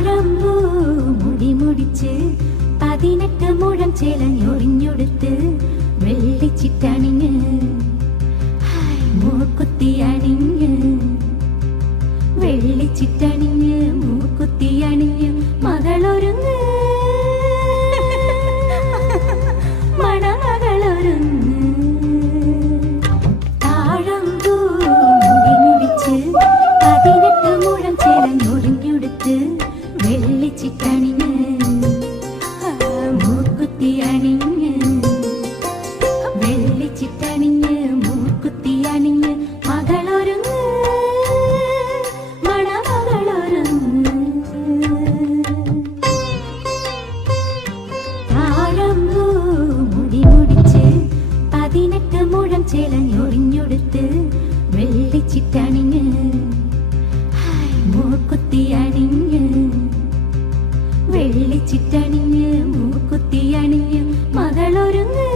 താഴമ്പൂ മുടി മുടിച്ച് 18 മുഴം ചേലഞ്ഞൊറിഞ്ഞൊടുത്ത് വെള്ളിച്ചിട്ടണിഞ്ഞ് മൂക്കുത്തി അണിഞ്ഞ് വെള്ളിച്ചിട്ടണിഞ്ഞ് മൂക്കുത്തി അണിഞ്ഞ് മകളൊരുങ്ങ് മണമകളൊരുങ്ങ് താഴമ്പൂ മുടി മുടിച്ച് 18 മുഴം ചേലഞ്ഞൊറിഞ്ഞൊടുത്ത് വെള്ളിച്ചിട്ടണിഞ്ഞ് മൂക്കുത്തി അണിഞ്ഞ് വെള്ളിച്ചിട്ടണിഞ്ഞ് മൂക്കുത്തി അണിഞ്ഞ് മകളൊരുങ്ങ് മണമകളൊരുങ്ങ് താഴമ്പൂ മുടി മുടിച്ച് 18 മുഴം ചേലഞ്ഞൊറിഞ്ഞൊടുത്ത് വെള്ളിച്ചിട്ടണിഞ്ഞ് മൂക്കുത്തി അണിഞ്ഞ് വെള്ളിച്ചിട്ടണിഞ്ഞ് മൂക്കുത്തി അണിഞ്ഞ് മകളൊരുങ്ങ്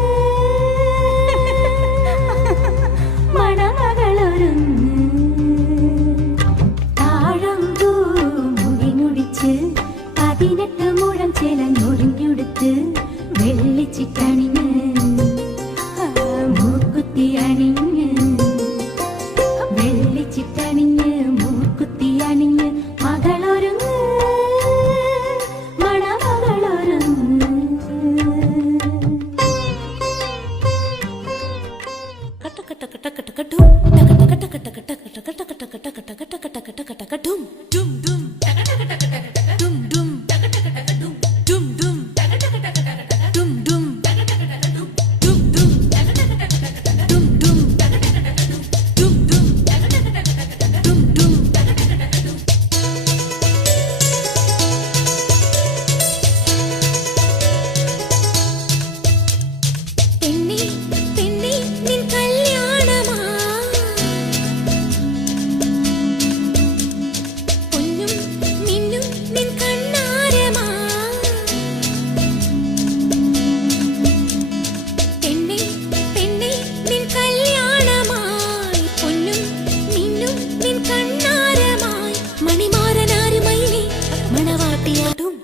മണമകളൊരുങ്ങ് താഴമ്പൂ മുടി മുടിച്ച് 18 മുഴം ചേലഞ്ഞൊറിഞ്ഞൊടുത്ത് വെള്ളിച്ചിട്ടണിഞ്ഞ് മൂക്കുത്തി അണിഞ്ഞ് വെള്ളിച്ചിട്ടണിഞ്ഞ് മൂക്കുത്തി അണിഞ്ഞ് മകളൊരുങ്ങ് മണമകളൊരുങ്ങ് മണിമാരനാര് മയിലേ മണവാട്ടിയാടും